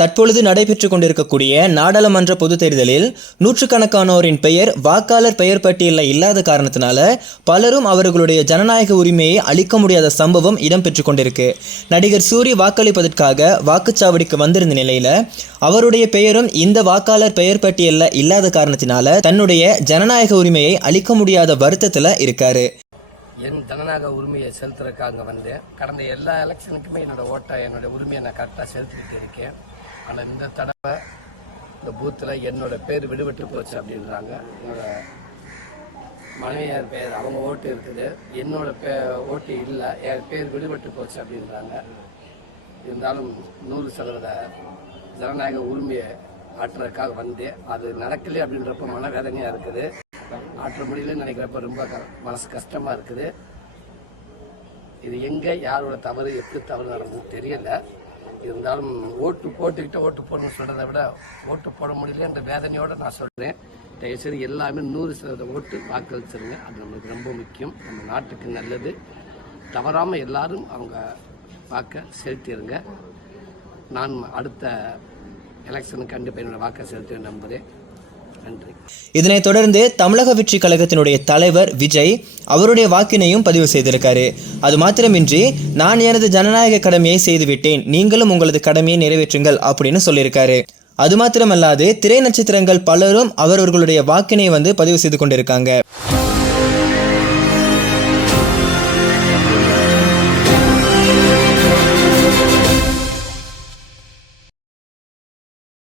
தற்பொழுது நடைபெற்று கொண்டிருக்கக்கூடிய நாடாளுமன்ற பொதுத் தேர்தலில் நூற்றுக்கணக்கானோரின் பெயர் வாக்காளர் பெயர் பட்டியலில் இல்லாத காரணத்தினால பலரும் அவர்களுடைய ஜனநாயக உரிமையை அளிக்க முடியாத சம்பவம் இடம்பெற்று கொண்டிருக்கு. நடிகர் சூரி வாக்களிப்பதற்காக வாக்குச்சாவடிக்கு வந்திருந்த நிலையில அவருடைய பெயரும் இந்த வாக்காளர் பெயர் பட்டியலில் இல்லாத காரணத்தினால தன்னுடைய ஜனநாயக உரிமையை அளிக்க முடியாத வருத்தத்தில் இருக்காரு. என் ஜனநாயக உரிமையை செலுத்துறதுக்காக வந்தேன். கடந்த எல்லா எலெக்ஷனுக்குமே என்னோட உரிமையை நான் கரெக்டாக செலுத்திக்கிட்டு இருக்கேன். ஆனால் இந்த தடவை இந்த பூத்தில் என்னோட பேர் விடுபட்டு போச்சு அப்படின்றாங்க. என்னோட மனைவியார் பேர் அவங்க ஓட்டு இருக்குது, என்னோட ஓட்டு இல்லை, என் பேர் விடுபட்டு போச்சு அப்படின்றாங்க. இருந்தாலும் 100% ஜனநாயக உரிமையை ஆற்றுறதுக்காக வந்தேன். அது நடக்கலை அப்படின்றப்ப மனவேதனையாக இருக்குது. ஆற்ற முடியலன்னு நினைக்கிறப்ப ரொம்ப மனசு கஷ்டமாக இருக்குது. இது எங்கே யாரோட தவறு எப்படி தவறு நடந்ததுன்னு தெரியல. இருந்தாலும் ஓட்டு போட்டுக்கிட்ட ஓட்டு போடணும்னு சொல்கிறத விட ஓட்டு போட முடியலன்ற வேதனையோடு நான் சொல்கிறேன். தயவுசெய்து எல்லாமே 100% ஓட்டு வாக்களிச்சிருங்க. அது நம்மளுக்கு ரொம்ப முக்கியம், நம்ம நாட்டுக்கு நல்லது. தவறாமல் எல்லாரும் அவங்க வாக்கை செலுத்திடுங்க. நான் அடுத்த எலெக்ஷனுக்கு கண்டிப்பாக என்னோட வாக்கை செலுத்த நம்புகிறேன். நன்றி. இதனைத் தொடர்ந்து தமிழக வெற்றி கழகத்தினுடைய தலைவர் விஜய் அவருடைய வாக்கினையும் பதிவு செய்திருக்காரு. அது மாத்திரமின்றி நான் எனது ஜனநாயக கடமையை செய்துவிட்டேன், நீங்களும் உங்களது கடமையை நிறைவேற்றுங்கள் அப்படின்னு சொல்லியிருக்காரு. அது மாத்திரமல்லாது திரை நட்சத்திரங்கள் பலரும் அவர்களுடைய வாக்கினை பதிவு செய்து கொண்டிருக்காங்க.